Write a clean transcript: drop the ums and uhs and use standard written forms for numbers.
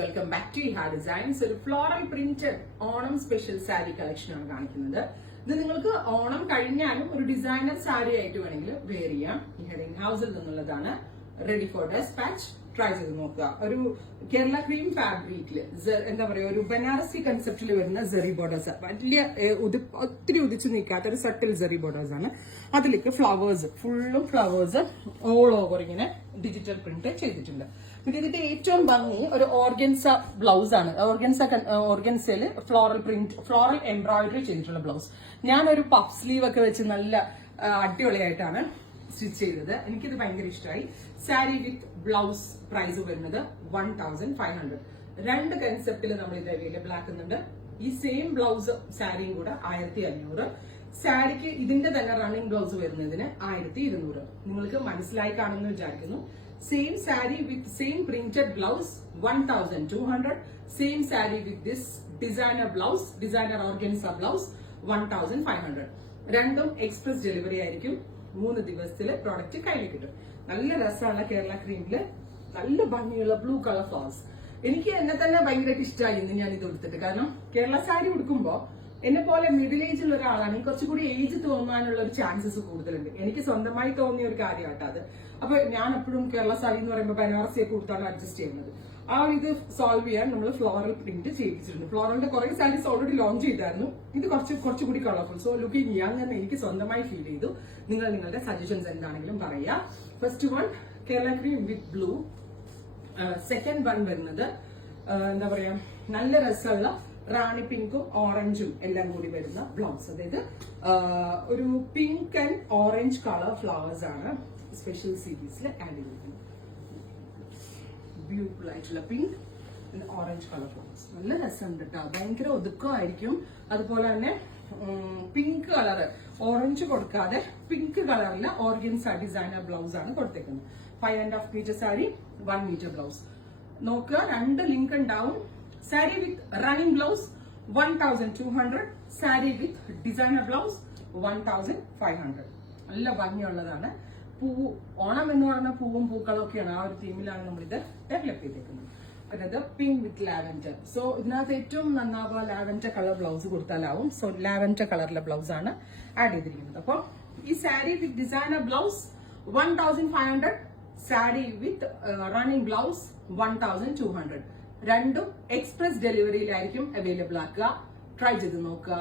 Welcome back to Iha designs. ഒരു floral printed Onam special sari collection ആണ് കാണിക്കുന്നത്. ഇത് നിങ്ങൾക്ക് ഓണം കഴിഞ്ഞാലും ഒരു ഡിസൈനർ സാരി ആയിട്ട് വേണമെങ്കിൽ വെയർ ചെയ്യാം. ഇൻ ഹൗസിൽ നിന്നുള്ളതാണ്. Ready for dispatch. ട്രൈ ചെയ്ത് നോക്കുക. ഒരു കേരള ക്രീം ഫാബ്രിക്കില് എന്താ പറയുക, ഒരു ബനാറസി കൺസെപ്റ്റിൽ വരുന്ന സെറി ബോർഡേഴ്സ്, വലിയ ഒത്തിരി ഉദിച്ചു നിൽക്കാത്ത ഒരു സട്ടിൽ സെറി ബോർഡേഴ്സ് ആണ്. അതിലേക്ക് ഫ്ലവേഴ്സ്, ഫുള്ളും ഫ്ലവേഴ്സ് ഓൾ ഓവർ ഇങ്ങനെ ഡിജിറ്റൽ പ്രിന്റ് ചെയ്തിട്ടുണ്ട്. പിന്നെ ഇതിന്റെ ഏറ്റവും ഭംഗി ഒരു ഓർഗൻസ ബ്ലൗസ് ആണ്. ഓർഗൻസയില് ഫ്ലോറൽ പ്രിന്റ്, ഫ്ലോറൽ എംബ്രോയിഡറി ചെയ്തിട്ടുള്ള ബ്ലൗസ്. ഞാനൊരു പഫ് സ്ലീവ് ഒക്കെ വെച്ച് നല്ല അടിപൊളിയായിട്ടാണ് സ്റ്റിച്ച് ചെയ്തത്. എനിക്കിത് ഭയങ്കര ഇഷ്ടമായി. സാരി വിത്ത് ബ്ലൗസ് പ്രൈസ് വരുന്നത് 1500. രണ്ട് കൺസെപ്റ്റിൽ നമ്മൾ ഇത് അവൈലബിൾ ആക്കുന്നുണ്ട്. ഈ സെയിം ബ്ലൗസ് സാരിയും കൂടെ 1500. സാരിക്ക് ഇതിന്റെ തന്നെ റണ്ണിങ് ബ്ലൗസ് വരുന്നതിന് 1200. നിങ്ങൾക്ക് മനസ്സിലായി കാണുമെന്ന് വിചാരിക്കുന്നു. Same sari with same printed blouse 1200. Same sari with this designer blouse, designer organza blouse 1500. രണ്ടും എക്സ്പ്രസ് ഡെലിവറി ആയിരിക്കും. 3 ദിവസത്തില് പ്രോഡക്റ്റ് കയ്യിൽ കിട്ടും. നല്ല രസമുള്ള കേരള ക്രീമില് നല്ല ഭംഗിയുള്ള ബ്ലൂ കളർ ഫ്ലവേഴ്സ്. എനിക്ക് എന്നെ തന്നെ ഭയങ്കരമായിട്ട് ഇഷ്ടമായി ഇന്ന് ഞാൻ ഇത് എടുത്തിട്ട്. കാരണം കേരള സാരി ഉടുക്കുമ്പോ എന്നെ പോലെ മിഡിൽ ഏജിലുള്ള ഒരാളാണെങ്കിൽ കുറച്ചുകൂടി ഏജ് തോന്നാനുള്ള ഒരു ചാൻസസ് കൂടുതലുണ്ട്. എനിക്ക് സ്വന്തമായി തോന്നിയ ഒരു കാര്യമാട്ടോ അത്. അപ്പൊ ഞാൻ എപ്പോഴും കേരള സാരി എന്ന് പറയുമ്പോൾ ബനാറസിയൊക്കെ കൊടുത്താണ് അഡ്ജസ്റ്റ് ചെയ്യുന്നത്. ആ ഇത് സോൾവ് ചെയ്യാൻ നമ്മൾ ഫ്ലോറൽ പ്രിന്റ് ചെയ്യിച്ചിട്ടുണ്ട്. ഫ്ലോറലിന്റെ കുറെ സാരീസ് ഓൾറെഡി ലോഞ്ച് ചെയ്തായിരുന്നു. ഇത് കുറച്ചുകൂടി കളർഫുൾ, സോ ലുക്കിംഗ് യങ് എന്ന് എനിക്ക് സ്വന്തമായി ഫീൽ ചെയ്തു. നിങ്ങൾ നിങ്ങളുടെ സജഷൻസ് എന്താണെങ്കിലും പറയാ. ഫസ്റ്റ് വൺ കേരള ക്രീം വിത്ത് ബ്ലൂ. സെക്കൻഡ് വൺ വരുന്നത് എന്താ പറയാ, നല്ല രസമുള്ള റാണി പിങ്കും ഓറഞ്ചും എല്ലാം കൂടി വരുന്ന ബ്ലൗസ്. അതായത് ഒരു pink and orange colour flowers ആണ് സ്പെഷ്യൽ സീരീസിൽ ആഡ് ചെയ്തിരിക്കുന്നത്. ബ്യൂട്ടിഫുൾ ആയിട്ടുള്ള pink and orange colour flowers. നല്ല രസമുണ്ട് കേട്ടോ. ഭയങ്കര ഒതുക്കമായിരിക്കും. അതുപോലെ തന്നെ പിങ്ക് കളറ്, ഓറഞ്ച് കൊടുക്കാതെ പിങ്ക് കളറിലെ ഓർഗൻസ ഡിസൈനർ ബ്ലൗസ് ആണ് കൊടുത്തേക്കുന്നത്. 5.5 മീറ്റർ സാരി, 1 മീറ്റർ ബ്ലൗസ്. നോക്കുക, 2 ലിങ്ക് ഉണ്ടാവും. Sari with running blouse 1200. Sari with designer blouse 1500. നല്ല ഭംഗിയുള്ളതാണ്. പൂവ്, ഓണം എന്ന് പറയുന്ന പൂവും പൂക്കളും ഒക്കെയാണ്. ആ ഒരു തീമിലാണ് നമ്മളിത് ഡെവലപ്പ് ചെയ്തേക്കുന്നത്. അതായത് പിങ്ക് വിത്ത് ലാവൻഡർ. സോ ഇതിനകത്ത് ഏറ്റവും നന്നാവുക ലാവൻഡർ കളർ ബ്ലൗസ് കൊടുത്താലാവും. സോ ലാവൻഡർ കളറിലെ ബ്ലൗസ് ആണ് ആഡ് ചെയ്തിരിക്കുന്നത്. അപ്പോൾ ഈ sari with designer blouse 1500. Sari with running blouse 1200. രണ്ടും എക്സ്പ്രസ് ഡെലിവറിയിലായിരിക്കും അവൈലബിൾ ആക്കുക. ട്രൈ ചെയ്ത് നോക്കുക.